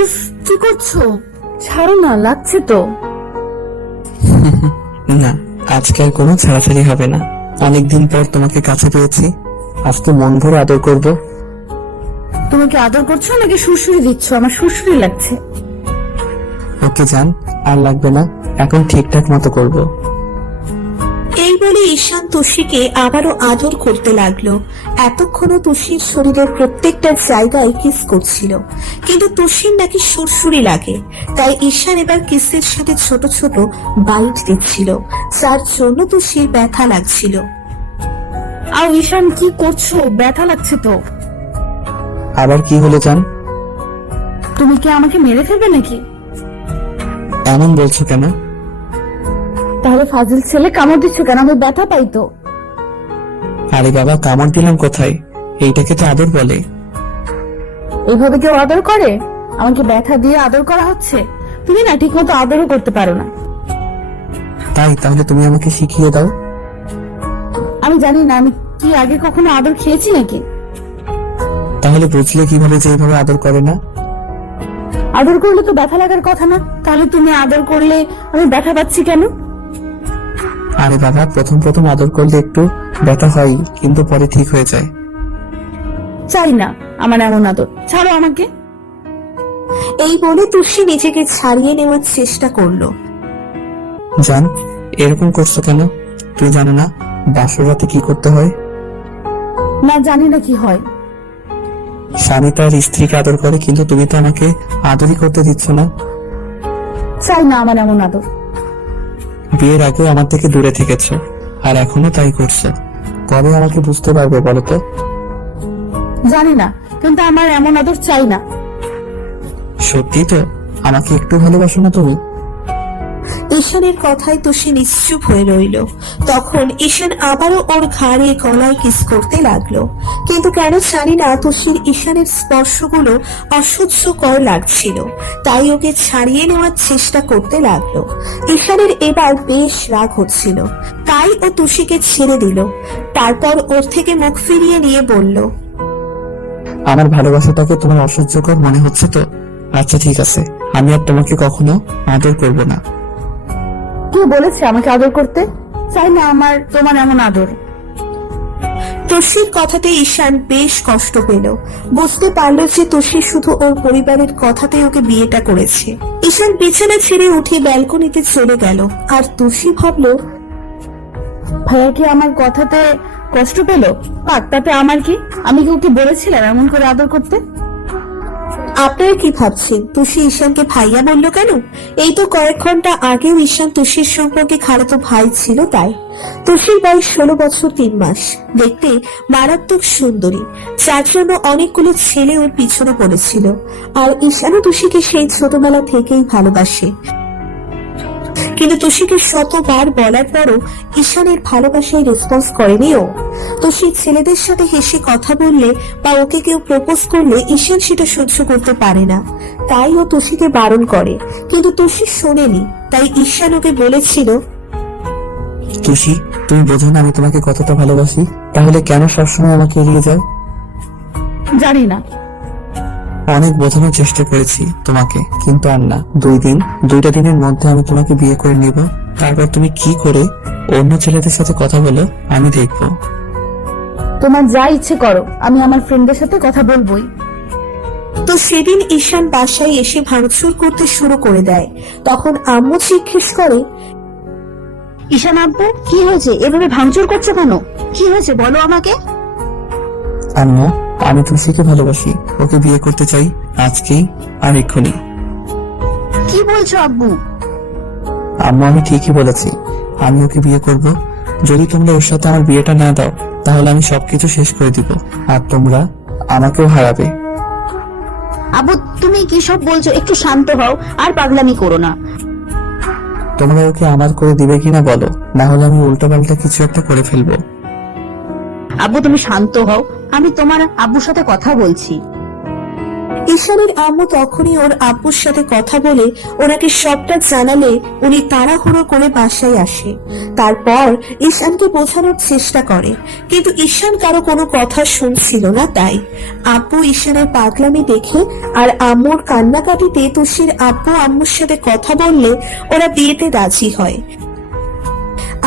উফ, কি করছো? ছাড়ো না, লাগছে তো। না, আজকে আর কোনো ছাড়াছাড়ি হবে না। অনেকদিন পর তোমাকে কাছে পেয়েছি, আজকে মন ভরে আদর করব। তুমি কি আদর করছো নাকি সুড়সুড়ি দিচ্ছ? আমার সুড়সুড়ি লাগছে। ওকে জান, আর লাগবে না, এখন ঠিকঠাক মতো করব। এই বলে ঈশান তুষিকে আবারও আদর করতে লাগলো। এতক্ষণও তুষির শরীরের প্রত্যেকটা জায়গায় কিস করছিল, কিন্তু তুষির নাকি সুরসুরি লাগে। তাই ঈশান এবার কিসের সাথে ছোট ছোট বাইট দিচ্ছিল, যার জন্য তুষির ব্যথা লাগছিল। আর ঈশান, কি করছো? ব্যথা লাগছে তো। আবার কি হলো জান? তুমি কি আমাকে মেরে ফেলবে নাকি? এমন বলছো কেন? তাহলে ফাজিল ছেলে, কামড় দিচ্ছ কেন? আমি ব্যথা পাই তো। আরে বাবা, কামড় দিলাম কোথায়? এইটাকে তো আদর বলে। এইভাবে কেউ আদর করে? আমাকে ব্যথা দিয়ে আদর করা হচ্ছে। তুমি না ঠিক মতো আদরও করতে পারো না। তাই তাহলে তুমি আমাকে শিখিয়ে দাও। আমি জানি না, আমি কি আগে কখনো আদর খেয়েছি নাকি? তাহলে বুঝলে কিভাবে যে এইভাবে আদর করে না? আদর করলে তো ব্যথা লাগার কথা না, তাহলে তুমি আদর করলে আমি ব্যথা পাচ্ছি কেন? আরে বাবা, প্রথম প্রথম আদর করলে একটু ব্যথা হয়, কিন্তু পরে ঠিক হয়ে যায়। চাই না আমার এমন আদর, ছাড়ো আমাকে। এই বলে তুষি নিজেকে ছাড়িয়ে নেওয়ার চেষ্টা করলো। জান, এরকম করছো কেন? তুই জানো না বাসর রাতে কি করতে হয়? না, জানি না কি হয়। স্বামী তার স্ত্রীকে আদর করে, কিন্তু তুমি তো আমাকে আদরই করতে দিচ্ছ না। চাই না আমার এমন আদর। বিয়ের আগেও আমার থেকে দূরে থেকেছো, আর এখনো তাই করছো। কবে আমাকে বুঝতে পারবে বলো তো? জানি না, কিন্তু আমার এমন আদর চাই না। সত্যি তো? আমাকে একটু ভালোবাসো না তুমি? ঈশানের কথায় তুষি নিশ্চুপ হয়ে রইল। তখন ঈশান আবারও ওর ঘাড়ে গলায় কিস করতে লাগলো, কিন্তু কেন জানি না তুষির ঈশানের স্পর্শগুলো অসহ্যকর লাগছিল। তাই ওকে ছাড়িয়ে নেওয়ার চেষ্টা করতে লাগলো। ঈশানের এবার বেশ রাগ হচ্ছিল, তাই ও তুষিকে ছেড়ে দিল। তারপর ওর থেকে মুখ ফিরিয়ে নিয়ে বলল, আমার ভালোবাসাটাকে তোমার অসহ্যকর মনে হচ্ছে তো? আচ্ছা ঠিক আছে, আমি আর তোমাকে কখনো আদর করব না। কে বলেছে আমাকে আদর করতে? চাই না আমার তোমার এমন আদর। তুষির কথাতে ঈশান বেশ কষ্ট পেল। বুঝতে পারলো যে তুষি শুধু ওর পরিবারের কথাতে ওকে বিয়েটা করেছে। ঈশান বিছানা ছেড়ে উঠে ব্যালকনিতে চলে গেল। আর তুষি ভাবলো, ভাইয়া কি আমার কথাতে কষ্ট পেল? পাক, তাতে আমার কি? আমি কি ওকে বলেছিলাম এমন করে আদর করতে? আপনারা কি ভাবছেন তুষি ঈশানকে ভাইয়া বলল কেন? এই তো কয়েক ঘন্টা আগেও ঈশান তুষির সম্পর্কে খালাতো ভাই ছিল। তাই তুষির বয়স 16 বছর 3 মাস, দেখতে মারাত্মক সুন্দরী, যার জন্য অনেকগুলো ছেলে ওর পিছনে পড়েছিল। আর ঈশানও তুষিকে সেই ছোটবেলা থেকেই ভালোবাসে। কিন্তু তুষিকে শতবার বলার পরও ঈশানের ভালোবাসায় রেসপন্স করেনি ও। তুষি ছেলেদের সাথে হেসে কথা বললে বা ওকে কেউ প্রপোজ করলে ঈশান সেটা সহ্য করতে পারে না। তাই ও তুষিকে বারণ করে, কিন্তু তুষি শোনেনি। তাই ঈশান ওকে বলেছিল, তুষি, তুমি বোঝো না আমি তোমাকে কতটা ভালোবাসি, তাহলে কেন সবসময় আমাকে এড়িয়ে যাও? জানি না। অনেক বোঝানোর চেষ্টা করেছি তোমাকে, কিন্তু আর না। 2 দিনের মধ্যে আমি তোমাকে বিয়ে করে নিব। তারপর তুমি কি করে অন্য ছেলেদের সাথে কথা বলো আমি দেখবো। তোমার যা ইচ্ছে করো, আমি আমার ফ্রেন্ডদের সাথে কথা বলবোই। তো সেদিন ঈশান বাসায় এসে ভাঙচুর করতে শুরু করে দেয়। তখন আম্মু জিজ্ঞেস করে, ঈশান আব্বু, কি হয়েছে? এভাবে ভাঙচুর করছো কেন? কি হয়েছে বলো আমাকে। আম্মু, আমি তুষিকে ভালোবাসি, ওকে বিয়ে করতে চাই, আজকেই আর এক্ষুনি। কি বলছো আব্বু? আম্মু, আমি ঠিকই বলেছি, আমি ওকে বিয়ে করব। যদি তোমরা ওর সাথে আমার বিয়েটা না দাও, তাহলে আমি সবকিছু শেষ করে দিব, আর তোমরা আমাকেও হারাবে। আব্বু, তুমি কি সব বলছো? একটু শান্ত হও আর পাগলামি করো না। তোমরা ওকে আমার করে দিবে কিনা বলো, না হলে আমি উল্টোপাল্টা কিছু একটা করে ফেলবো। আব্বু, তুমি শান্ত হও, আমি তোমার আব্বুর সাথে কথা বলছি। ঈশানের আম্মু তখনই ওর আব্বুর সাথে কথা বলে ওনাকে সবটা জানালে উনি তাড়াহুড়ো করে বাসায় আসে। তারপর ঈশানকে বোঝানোর চেষ্টা করে, কিন্তু ঈশান কারো কোনো কথা শুনছিল না। তাই আব্বু ঈশানের পাগলামি দেখে আর আম্মুর কান্নাকাটিতে তুষির আব্বু আম্মুর সাথে কথা বললে ওরা বিয়েতে রাজি হয়।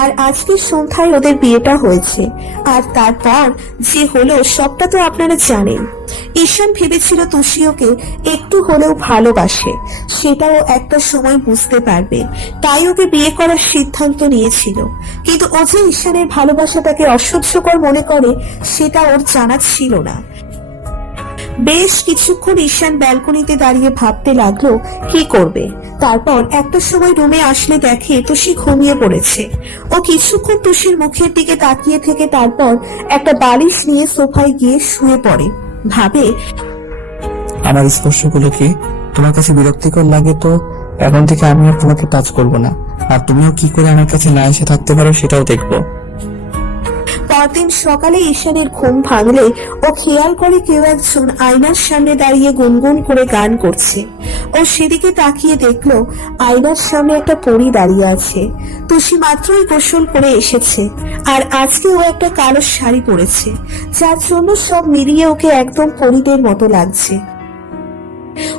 আর আজকে সন্ধ্যায় ওদের বিয়েটা হয়েছে। আর তারপর যে হলো সবটা তো আপনারা জানেন। ঈশান ভেবেছিল তুষি ওকে একটু হলেও ভালোবাসে, সেটাও একটা সময় বুঝতে পারবে, তাই ওকে বিয়ে করার সিদ্ধান্ত নিয়েছিল। কিন্তু ও যে ঈশানের ভালোবাসাটাকে অসহ্যকর মনে করে সেটা ওর জানা ছিল না। বেশ কিছুক্ষণ ঈশান ব্যালকনিতে দাঁড়িয়ে ভাবতে লাগলো কি করবে। তারপর একটা সময় রুমে আসলে দেখে তুষি ঘুমিয়ে পড়েছে। ও কিছুক্ষণ তুষির মুখের দিকে তাকিয়ে থেকে তারপর একটা বালিশ নিয়ে সোফায় গিয়ে শুয়ে পড়ে। ভাবে, আমার স্পর্শগুলো কি তোমার কাছে বিরক্তিকর লাগে? তো এখন থেকে আমি আর তোমাকে টাচ করব না, আর তুমিও কি করে আমার কাছে না এসে থাকতে পারো সেটাও দেখবো। পরদিন সকালে ঈশানের ঘুম ভাঙলে ও খেয়াল করে কেউ একজন আয়নার সামনে দাঁড়িয়ে গুনগুন করে গান করছে। ও সেদিকে তাকিয়ে দেখলো আয়নার সামনে একটা পরী দাঁড়িয়ে আছে। তুষি মাত্রই গোসল করে এসেছে, আর আজকে ও একটা কালো শাড়ি পরেছে, যার জন্য সব মিলিয়ে ওকে একদম পরীদের মতো লাগছে।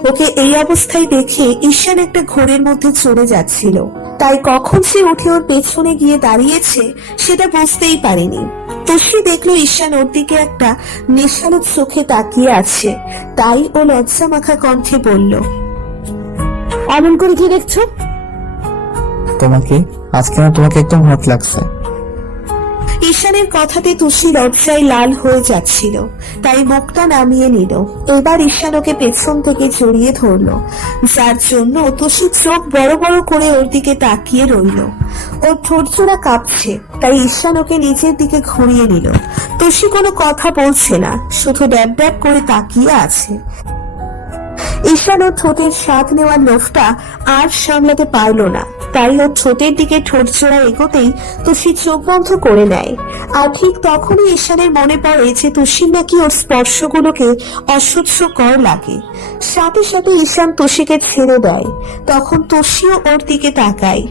ওকে এই অবস্থায় দেখে ঈশান একটা ঘোরের মধ্যে চলে যাচ্ছিল, তাই কখন সে উঠে ওর পেছনে গিয়ে দাঁড়িয়েছে সেটা বুঝতেই পারেনি। তুষি দেখলো ঈশান ওর দিকে একটা নেশালো চোখে তাকিয়ে আছে, তাই ও লজ্জা মাখা কণ্ঠে বলল, অমন করে কি দেখছো? তোমাকে আজকে না তোমাকে একদম হট লাগছে। ঈশানের কথাতে তুষি লজ্জায় লাল হয়ে যাচ্ছিল, তাই মুখটা নামিয়ে নিল। এবার ঈশান ওকে পেছন থেকে জড়িয়ে ধরলো, যার জন্য তুষি চোখ বড় বড় করে ওর দিকে তাকিয়ে রইল। ওর ঠোঁটজোড়া কাঁপছে, তাই ঈশান ওকে নিজের দিকে ঘুরিয়ে নিল। তুষি কোনো কথা বলছে না, শুধু ড্যাব ড্যাব করে তাকিয়ে আছে। ঈশান ওর ঠোঁটের স্বাদ নেওয়ার লোভটা আর সামলাতে পারল না, তাই ওর ঠোঁটের দিকে ঠোঁট জোড়া এগোতেই তুষি চোখ বন্ধ করে নেয়। আর ঠিক তখনই ঈশানের মনে পড়ে যে তুষির নাকি ওর স্পর্শগুলোকে অসহ্যকর লাগে। সাথে সাথে ঈশান তুষিকে ছেড়ে দেয়। তখন তুষিও ওর দিকে তাকায়।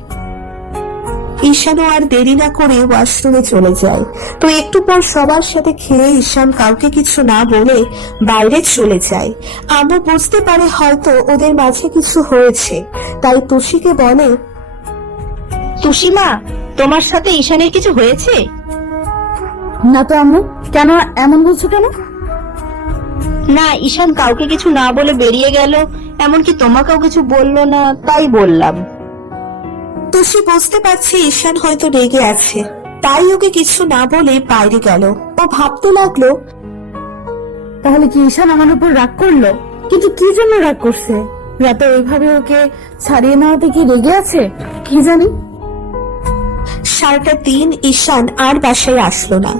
ঈশানও আর দেরি না করে ওয়াশরুমে চলে যায়। তো একটু পর সবার সাথে খেয়ে ঈশান কাউকে কিছু না বলে বাইরে চলে যায়। আম্মু বুঝতে পারে হয়তো ওদের মাঝে কিছু হয়েছে, তাই তুষিকে বলে, তুষিমা, তোমার সাথে ঈশানের কিছু হয়েছে? না তো আম্মু, কেন এমন বলছো কেন? না, ঈশান কাউকে কিছু না বলে বেরিয়ে গেল, এমনকি তোমাকেও কিছু বললো না, তাই বললাম। তুষি বুঝতে পারছে ঈশান হয়তো রেগে আছে, তাই ওকে কিছু না বলে বাইরে গেল। ও ভাবতে লাগলো, তাহলে কি ঈশান আমার উপর রাগ করলো? কিন্তু কি জন্য রাগ করছে? রাতে ওইভাবে ওকে ছাড়িয়ে নেওয়াতে কি রেগে আছে কি জানি। সারাটা দিন ঈশান আর বাসায় আসলো না।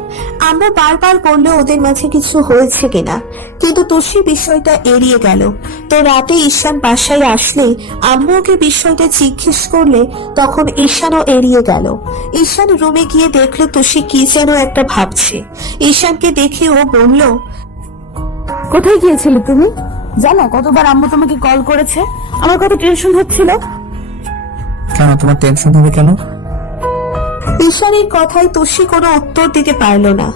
আমরা বারবার বললো ওদের মাঝে কিছু হয়েছে কিনা, কিন্তু তুষি বিষয়টা এড়িয়ে গেল। তো রাতে ঈশান বাসায় আসলে আম্মু ওকে বিষয়টা জিজ্ঞেস করলে তখন ঈশানও এড়িয়ে গেল। ঈশান রুমে গিয়ে দেখলো তুষি কি যেন একটা ভাবছে। ঈশানকে দেখে ও বলল, কোথায় গিয়েছিলে তুমি? জানো কতবার আম্মু তোমাকে কল করেছে, আমার কত টেনশন হচ্ছিল। কেন তোমার টেনশন হবে কেন? ঈশানের কথায় তুষি কোনো উত্তর দিতে পারল না,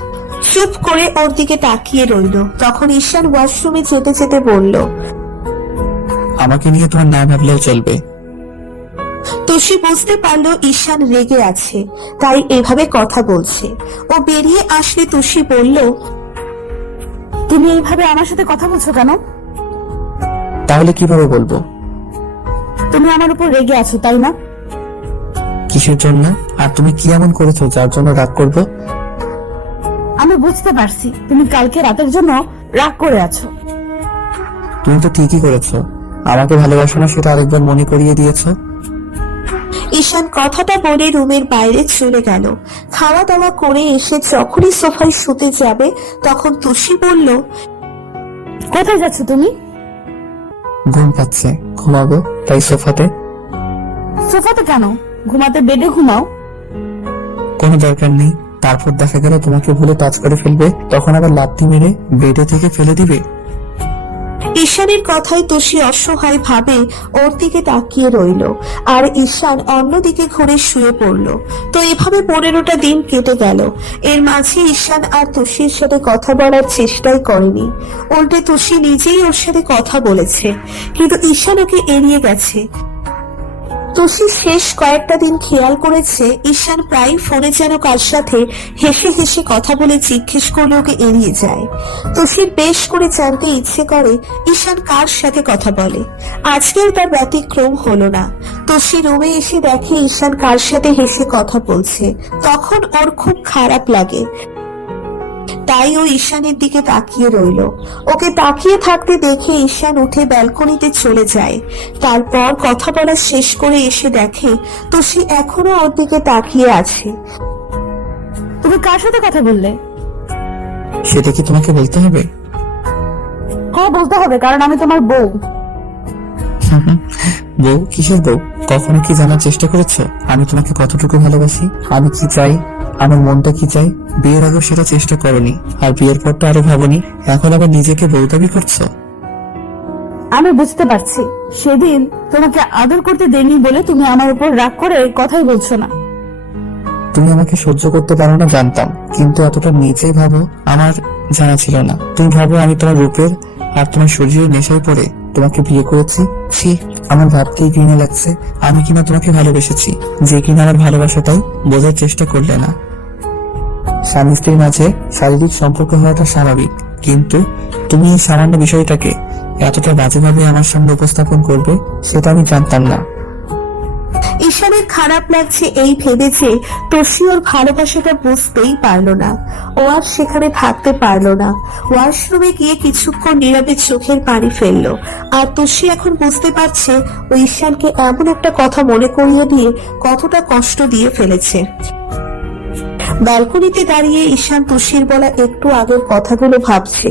চুপ করে ওর দিকে তাকিয়ে রইল। তখন ঈশান ওয়াশরুমে যেতে যেতে বলল, আমাকে নিয়ে তোমার না ভাবলেও চলবে। তুষি বুঝতে পারলো ঈশান রেগে আছে, তাই এভাবে কথা বলছে। ও বেরিয়ে আসলে তুষি বলল, তুমি এইভাবে আমার সাথে কথা বলছো কেন? তাহলে কিভাবে বলবো? তুমি আমার উপর রেগে আছো তাই না? কিসের জন্য? আর তুমি কি এমন করেছো যার জন্য রাগ করবো? আমি বুঝতে পারছি তুমি কালকে রাতের জন্য রাগ করে আছো। তুমি তো ঠিকই করেছো, আমাকে ভালোবাসো না সেটা আরেকবার মনে করিয়ে দিয়েছো। ঈশান কথাটা বলে রুমের বাইরে চলে গেল। খাওয়া দাওয়া করে এসে যখনই সোফায় শুতে যাবে তখন তুষি বলল, কোথায় যাচ্ছ তুমি? ঘুম পাচ্ছে, ঘুমাবো, তাই সোফাতে। সোফাতে কেন? ঘুমাতে বেডে ঘুমাও। কোনো দরকার নেই, তারপর দেখা গেল তোমাকে ভুলে টাচ করে ফেলবে, তখন আবার লাথি মেরে বেডে থেকে ফেলে দিবে। ঈশানের কথায় তুষি অসহায় ভাবে ওর দিকে তাকিয়ে রইল, আর ঈশান অন্যদিকে ঘুরে শুয়ে পড়ল। তো এভাবে 15টা দিন কেটে গেল। এর মাঝে ঈশান আর তুষির সাথে কথা বলার চেষ্টাই করেনি, উল্টে তুষি নিজেই ওর সাথে কথা বলেছে, কিন্তু ঈশান ওকে এড়িয়ে গেছে। তুষি শেষ কয়েকটা দিন খেয়াল করেছে ঈশান প্রায় ফোনে যেন কার সাথে হেসে হেসে কথা বলে জিজ্ঞেস করলে ওকে এড়িয়ে যায়। তুষির বেশ করে জানতে ইচ্ছে করে ঈশান কার সাথে কথা বলে। আজকেও তার ব্যতিক্রম হলো না। তুষি রুমে এসে দেখে ঈশান কার সাথে হেসে কথা বলছে, তখন ওর খুব খারাপ লাগে। তাই ও ঈশানের দিকে তাকিয়ে রইল। ওকে তাকিয়ে থাকতে দেখে ঈশান উঠে ব্যালকনিতে চলে যায়। তারপর কথা বলা শেষ করে এসে দেখে তুষি এখনো ওর দিকে তাকিয়ে আছে। তুমি কার সাথে কথা বললে? সেটা কি তোমাকে বলতে হবে? হ্যাঁ, বলতে হবে, কারণ আমি তোমার বউ। বউ? কিসের বউ? কখনো কি জানার চেষ্টা করেছো আমি তোমাকে কতটুকু ভালোবাসি, আমি কি চাই, আমার মনটা কি চাই? বিয়ের আগে সেটা চেষ্টা করনি, আর বিয়ের পর তো আরো ভাবনি, এখন আবার নিজেকে বউ দাবি করছো। আমি বুঝতে পারছি, সেদিন তোমাকে আদর করতে দেনি বলে তুমি আমার উপর রাগ করে কথাই বলছো না। তুমি আমাকে সহ্য করতে পারো না জানতাম, কিন্তু এতটা নিচে ভাবো আমার জানা ছিল না। তুমি ভাবো আমি তোমার রূপের আর তোমার শরীরের নেশায় পড়ে তোমাকে বিয়ে করেছি। ছি, আমার ভাবতেই ঘৃণা লাগছে। আমি কিনা তোমাকে ভালোবেসেছি, যে কিনা আমার ভালোবাসাটাই বোঝার চেষ্টা করলে না। স্বামী স্ত্রীর মাঝে শারীরিক সম্পর্ক হওয়াটা স্বাভাবিক, কিন্তু তুমি এই সামান্য বিষয়টাকে এতটা বাজেভাবে আমার সামনে উপস্থাপন করবে সেটা আমি জানতাম না। ঈশানের খারাপ লাগছে এই ভেবে যে তুষি ওর ভালোবাসাটা বুঝতেই পারলো না। ও আর সেখানে থাকতে পারলো না। ওয়াশরুমে গিয়ে কিছুক্ষণ নীরবে চোখের পানি ফেললো। আর তুষি এখন বুঝতে পারছে ও ঈশানকে এমন একটা কথা মনে করিয়ে দিয়ে কতটা কষ্ট দিয়ে ফেলেছে। ব্যালকনিতে দাঁড়িয়ে ঈশান তুষির বলা একটু আগের কথাগুলো ভাবছে।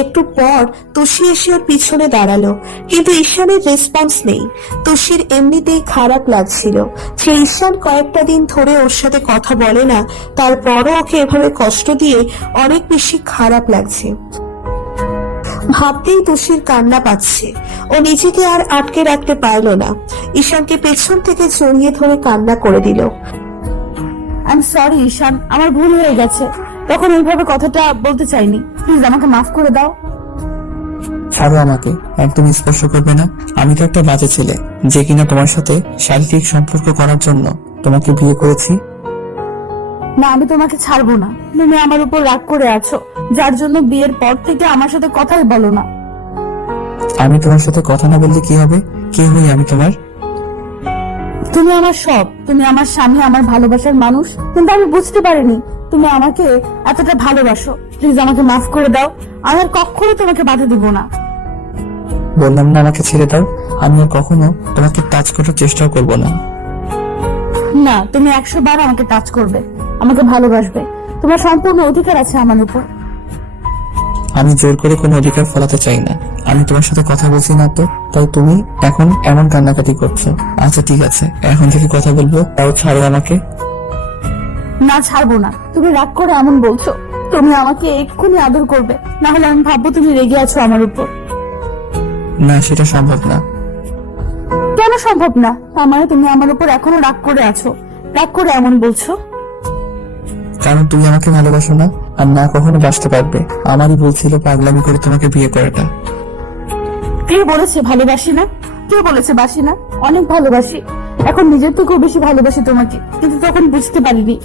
একটু পর তুষি এসে ওর পিছনে দাঁড়ালো, কিন্তু ঈশানের রেসপন্স নেই। তুষির এমনিতেই খারাপ লাগছিল যে ঈশান কয়েকটা দিন ধরে ওর সাথে কথা বলে না, তারপরও ওকে এভাবে কষ্ট দিয়ে অনেক বেশি খারাপ লাগছে। ভাবতেই তুষির কান্না পাচ্ছে। ও নিজেকে আর আটকে রাখতে পারলো না, ঈশানকে পেছন থেকে জড়িয়ে ধরে কান্না করে দিল। আই এম সরি ঈশান, আমার ভুল হয়ে গেছে, তখন ওইভাবে কথাটা বলতে চাইনি, প্লিজ আমাকে মাফ করে দাও। ছাড়ো আমাকে, একদম স্পর্শ করবে না। আমি তো একটা বাজে ছেলে যে কিনা তোমার সাথে শারীরিক সম্পর্ক করার জন্য তোমাকে বিয়ে করেছি। না, আমি তোমাকে ছাড়বো না। তুমি আমার উপর রাগ করে আছো, যার জন্য বিয়ের পর থেকে আমার সাথে কথাই বলো না। আমি তোমার সাথে কথা না বললে কি হবে? কে হই আমি তোমার? তুমি আমার সব, তুমি আমার স্বামী, আমার ভালোবাসার মানুষ, কিন্তু আমি বুঝতে পারিনি তুমি আমাকে এতটা ভালোবাসো। প্লিজ আমাকে মাফ করে দাও, আমি আর কখনো তোমাকে বাধা দিব না। বললাম না আমাকে ছেড়ে দাও, আমি আর কখনো তোমাকে টাচ করার চেষ্টাও করব না। না, তুমি 100 বার আমাকে টাচ করবে, আমাকে ভালোবাসবে, তোমার সম্পূর্ণ অধিকার আছে আমার উপর। আমি জোর করে কোনো অধিকার ফলাতে চাই না। আমি তোমার সাথে কথা বলছি না তো, তাই তুমি এখন এমন কান্নাকাটি করছো। আচ্ছা ঠিক আছে, এখন থেকে কথা বলবো, তাও ছাড়ো আমাকে। না, ছাড়বো না। তুমি রাগ করে এমন বলছো, তুমি আমাকে এক্ষুনি আদর করবে, না হলে আমি ভাববো তুমি রেগে আছো আমার উপর। না, সেটা সম্ভব না। কেন সম্ভব না? তার মানে তুমি আমার উপর এখনো রাগ করে আছো, রাগ করে এমন বলছো। কারণ তুমি আমাকে ভালোবাসো না, আর না কখনো বাঁচতে পারবে। আমারই ভুল ছিল পাগলামি করে তোমাকে বিয়ে করাটা। কে বলেছে ভালোবাসি না? কে বলেছে বাসি না? অনেক ভালোবাসি, এখন নিজের থেকেও বেশি ভালোবাসি তোমাকে, কিন্তু তখন বুঝতে পারিনি।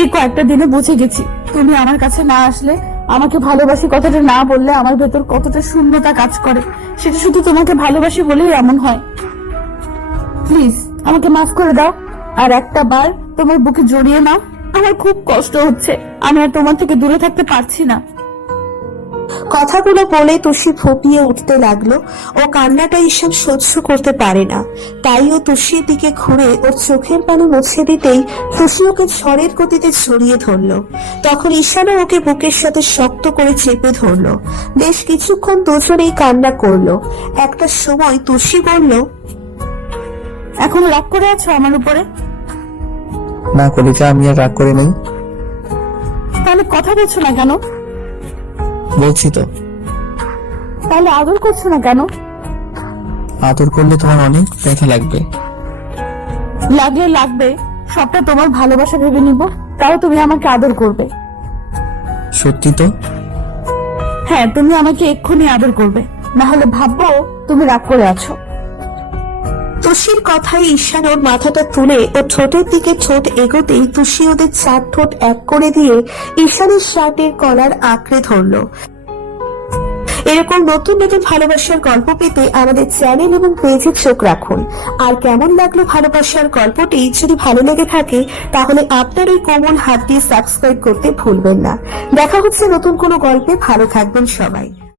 এই কয়েকটা দিনে বুঝে গেছি, তুমি আমার কাছে না আসলে, আমাকে ভালোবাসি কথাটা না বললে আমার ভেতর কতটা শূন্যতা কাজ করে, সেটা শুধু তোমাকে ভালোবাসি বলেই এমন হয়। প্লিজ আমাকে মাফ করে দাও, আর একটা বার তোমার বুকে জড়িয়ে নাও। আমার খুব কষ্ট হচ্ছে, আমি আর তোমার থেকে দূরে থাকতে পারছি না। কথাগুলো বলে তুষি ফুপিয়ে উঠতে লাগলো। ও কান্নাটা ঈশান সহ্য করতে পারে না, তাই ও তুষির দিকে ঘুরে ওর চোখের পানি মুছে দিতেই তুষি ওকে ঝড়ের গতিতে জড়িয়ে ধরলো। তখন ঈশানও ওকে বুকের সাথে শক্ত করে চেপে ধরলো। বেশ কিছুক্ষণ দুজনেই কান্না করলো। একটা সময় তুষি বলল, এখন রাগ করে আছো আমার উপরে? না কলিজা, আমি আর রাগ করে নেই। তাহলে কথা বলছো না কেন? বলছি তো। তাহলে আদর করছো না কেন? আদর করলে তোমার অনেক ব্যথা লাগবে। লাগলে লাগবে, সবটা তোমার ভালোবাসা ভেবে নিব, তাও তুমি আমাকে আদর করবে। সত্যি তো? হ্যাঁ, তুমি আমাকে এক্ষুনি আদর করবে, না হলে ভাববো তুমি রাগ করে আছো। তুষির কথায় ঈশান ওর মাথাটা তুলে ও ঠোঁটের দিকে ঠোঁট এগোতেই তুষি ওদের 4 ঠোঁট এক করে দিয়ে ঈশানের শার্টের কলার আঁকড়ে ধরলো। এরকম নতুন নতুন ভালোবাসার গল্প পেতে আমাদের চ্যানেল এবং পেজে চোখ রাখুন। আর কেমন লাগলো ভালোবাসার গল্পটি? যদি ভালো লেগে থাকে তাহলে আপনার ওই কোমল হাত দিয়ে সাবস্ক্রাইব করতে ভুলবেন না। দেখা হচ্ছে নতুন কোনো গল্পে। ভালো থাকবেন সবাই।